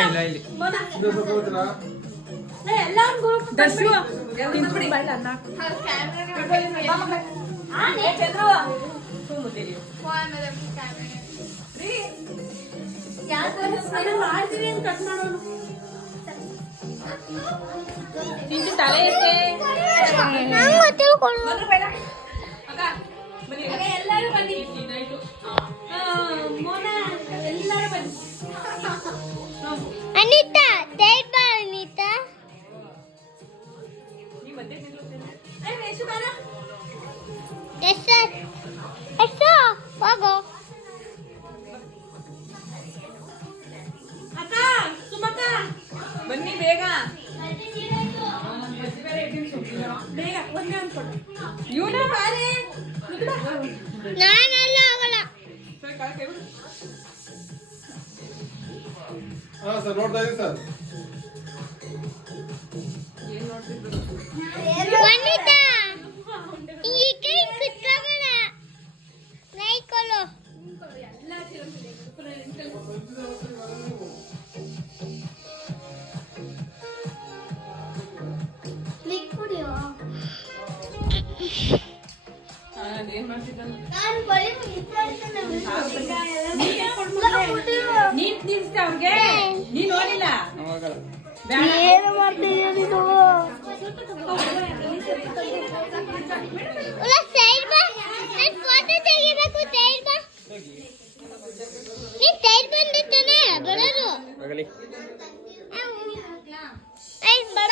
ಇಲ್ಲ ಇಲ್ಲಿ ತಲೆ ಎಲ್ಲರೂ ಬನ್ನಿ ಎಲ್ಲರೂ ಬನ್ನಿ ಅನಿತಾ ದೇವ್ ಬಾ ಅನಿತಾ ಎಷ್ಟು ಹೋಗೋ ಅಕ್ಕ ಸುಮಕ್ಕ ಬನ್ನಿ ಬೇಗ ಬೇಗ ಒಂದೇ ಅನ್ಕೊಡು ಇವನ ಬಾರೆ ನಾನೆಲ್ಲ ಹೋಗಲ್ಲ ಸರ್ ನೋಡ್ತಾ ಇದ್ದೀನಿ ಸರ್ ಅನಿತಾ ಈ ಕೈ ಕುತ್ಕೋಬೇಡ ನೈಕೊಳ್ಳು ನೀನ್ ತಿನ್ಸ್ತೆ ಅವ್ರಿಗೆ ನೀನ್ ನೋಡಿಲ್ಲ ಏನು ಮಾಡ್ತೀಯ ನೀನು ಸೈಡ್ ಬಾ ನಾನು ಫೋಟೋ ತೆಗಿಬೇಕು ಸೈಡ್ ಬಾ ನೀನ್ ಸೈಡ್ ಬಂದಿದ್ದಾನೆ ಬರೋದು ಆಗಲಿ ಐ ಬಡ